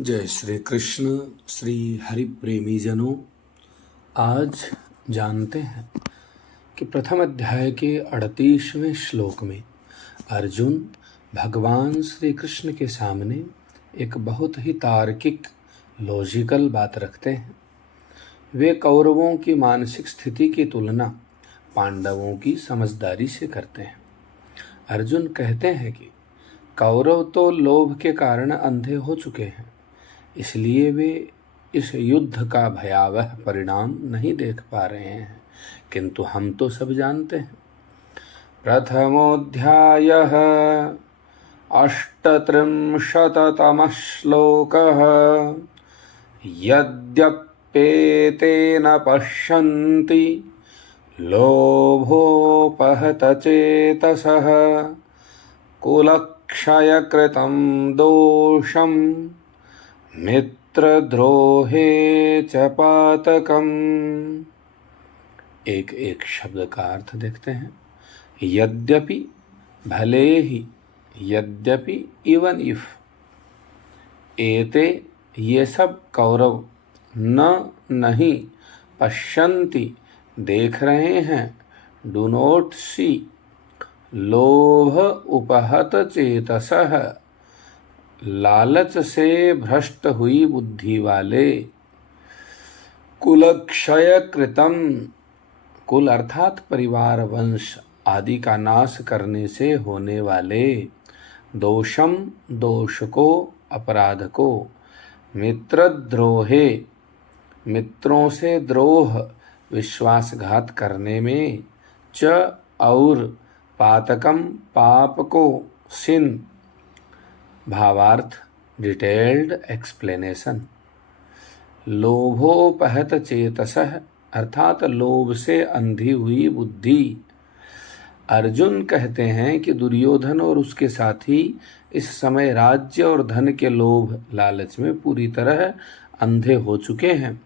जय श्री कृष्ण। श्री हरि प्रेमी जनों, आज जानते हैं कि प्रथम अध्याय के 38वें श्लोक में अर्जुन भगवान श्री कृष्ण के सामने एक बहुत ही तार्किक लॉजिकल बात रखते हैं। वे कौरवों की मानसिक स्थिति की तुलना पांडवों की समझदारी से करते हैं। अर्जुन कहते हैं कि कौरव तो लोभ के कारण अंधे हो चुके हैं, इसलिए वे इस युद्ध का भयावह परिणाम नहीं देख पा रहे हैं, किंतु हम तो सब जानते हैं। प्रथमोऽध्यायः 38तमः श्लोकः। यद्यप्येते न पश्यन्ति लोभोपहत चेतसः कुलक्षयकृतं दोषं मित्रद्रोहे च पातकम्। एक एक शब्द का अर्थ देखते हैं। यद्यपि, भले ही, यद्यपि इवन इफ, एते ये सब कौरव, न नहीं, पश्यन्ति देख रहे हैं, डू नॉट सी, लोभ उपहत चेतसः लालच से भ्रष्ट हुई बुद्धि वाले, कुलक्षय कृतम, कुल अर्थात परिवार वंश आदि का नाश करने से होने वाले, दोषम दोष को, अपराध को, मित्रद्रोहे मित्रों से द्रोह विश्वासघात करने में, च और पातकम पाप को, सिन भावार्थ डिटेल्ड एक्सप्लेनेशन। लोभोपहत चेतसः अर्थात लोभ से अंधी हुई बुद्धि। अर्जुन कहते हैं कि दुर्योधन और उसके साथी इस समय राज्य और धन के लोभ लालच में पूरी तरह अंधे हो चुके हैं।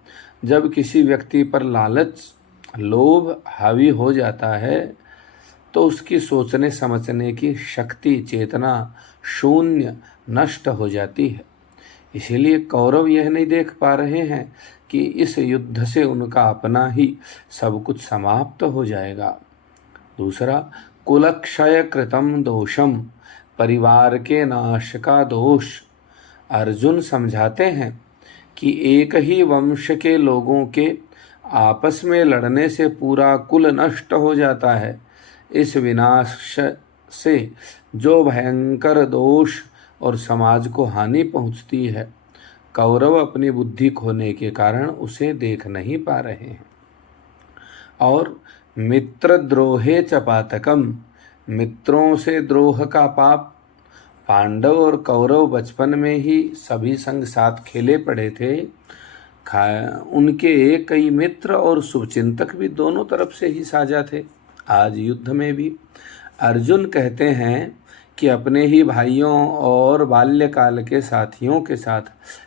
जब किसी व्यक्ति पर लालच, लोभ हावी हो जाता है तो उसकी सोचने समझने की शक्ति, चेतना शून्य, नष्ट हो जाती है। इसीलिए कौरव यह नहीं देख पा रहे हैं कि इस युद्ध से उनका अपना ही सब कुछ समाप्त हो जाएगा। दूसरा, कुलक्षय कृतम दोषम, परिवार के नाश का दोष। अर्जुन समझाते हैं कि एक ही वंश के लोगों के आपस में लड़ने से पूरा कुल नष्ट हो जाता है। इस विनाश से जो भयंकर दोष और समाज को हानि पहुंचती है, कौरव अपनी बुद्धि खोने के कारण उसे देख नहीं पा रहे हैं। और मित्रद्रोहे च पातकम, मित्रों से द्रोह का पाप। पांडव और कौरव बचपन में ही सभी संग साथ खेले पड़े थे। उनके कई मित्र और शुभचिंतक भी दोनों तरफ से ही साझा थे। आज युद्ध में भी अर्जुन कहते हैं कि अपने ही भाइयों और बाल्यकाल के साथियों के साथ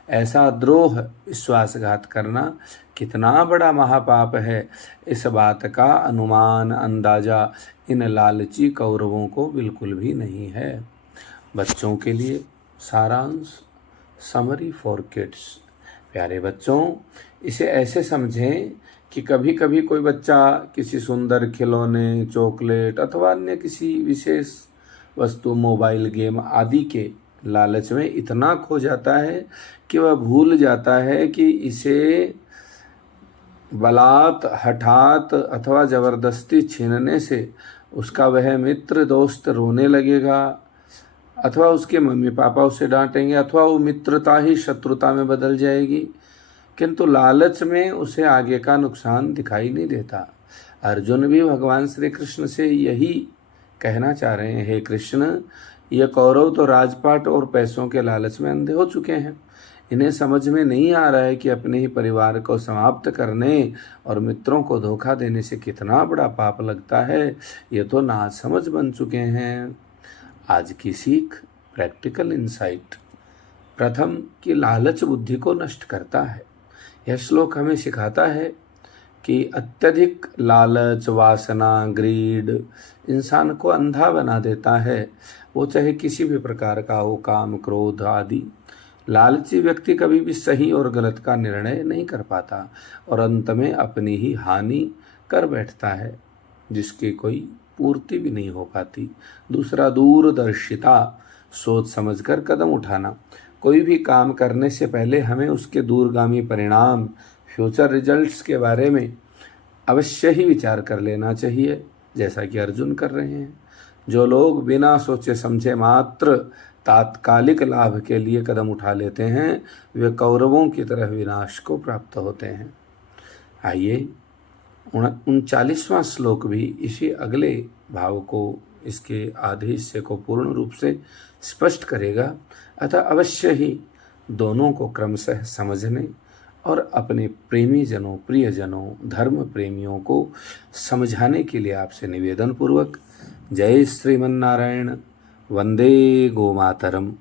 ऐसा द्रोह, विश्वासघात करना कितना बड़ा महापाप है, इस बात का अनुमान, अंदाजा इन लालची कौरवों को बिल्कुल भी नहीं है। बच्चों के लिए सारांश, समरी फॉर किड्स। प्यारे बच्चों, इसे ऐसे समझें कि कभी कभी कोई बच्चा किसी सुंदर खिलौने, चॉकलेट अथवा अन्य किसी विशेष वस्तु, मोबाइल गेम आदि के लालच में इतना खो जाता है कि वह भूल जाता है कि इसे बलात्, हठात अथवा ज़बरदस्ती छीनने से उसका वह मित्र दोस्त रोने लगेगा, अथवा उसके मम्मी पापा उसे डांटेंगे, अथवा वो मित्रता ही शत्रुता में बदल जाएगी। किंतु लालच में उसे आगे का नुकसान दिखाई नहीं देता। अर्जुन भी भगवान श्री कृष्ण से यही कहना चाह रहे हैं, हे कृष्ण, ये कौरव तो राजपाट और पैसों के लालच में अंधे हो चुके हैं। इन्हें समझ में नहीं आ रहा है कि अपने ही परिवार को समाप्त करने और मित्रों को धोखा देने से कितना बड़ा पाप लगता है। ये तो नासमझ बन चुके हैं। आज की सीख, प्रैक्टिकल इंसाइट। प्रथम, कि लालच बुद्धि को नष्ट करता है। यह श्लोक हमें सिखाता है कि अत्यधिक लालच, वासना, ग्रीड इंसान को अंधा बना देता है। वो चाहे किसी भी प्रकार का हो, काम, क्रोध आदि। लालची व्यक्ति कभी भी सही और गलत का निर्णय नहीं कर पाता और अंत में अपनी ही हानि कर बैठता है, जिसकी कोई पूर्ति भी नहीं हो पाती। दूसरा, दूरदर्शिता, सोच समझकर कदम उठाना। कोई भी काम करने से पहले हमें उसके दूरगामी परिणाम, फ्यूचर रिजल्ट्स के बारे में अवश्य ही विचार कर लेना चाहिए, जैसा कि अर्जुन कर रहे हैं। जो लोग बिना सोचे समझे मात्र तात्कालिक लाभ के लिए कदम उठा लेते हैं, वे कौरवों की तरह विनाश को प्राप्त होते हैं। आइए 39वां श्लोक भी इसी अगले भाव को, इसके आधे हिस्से को पूर्ण रूप से स्पष्ट करेगा। अतः अवश्य ही दोनों को क्रमशः समझने और अपने प्रेमी जनों, प्रियजनों, धर्म प्रेमियों को समझाने के लिए आपसे निवेदन पूर्वक जय श्रीमन्नारायण, वंदे गोमातरम।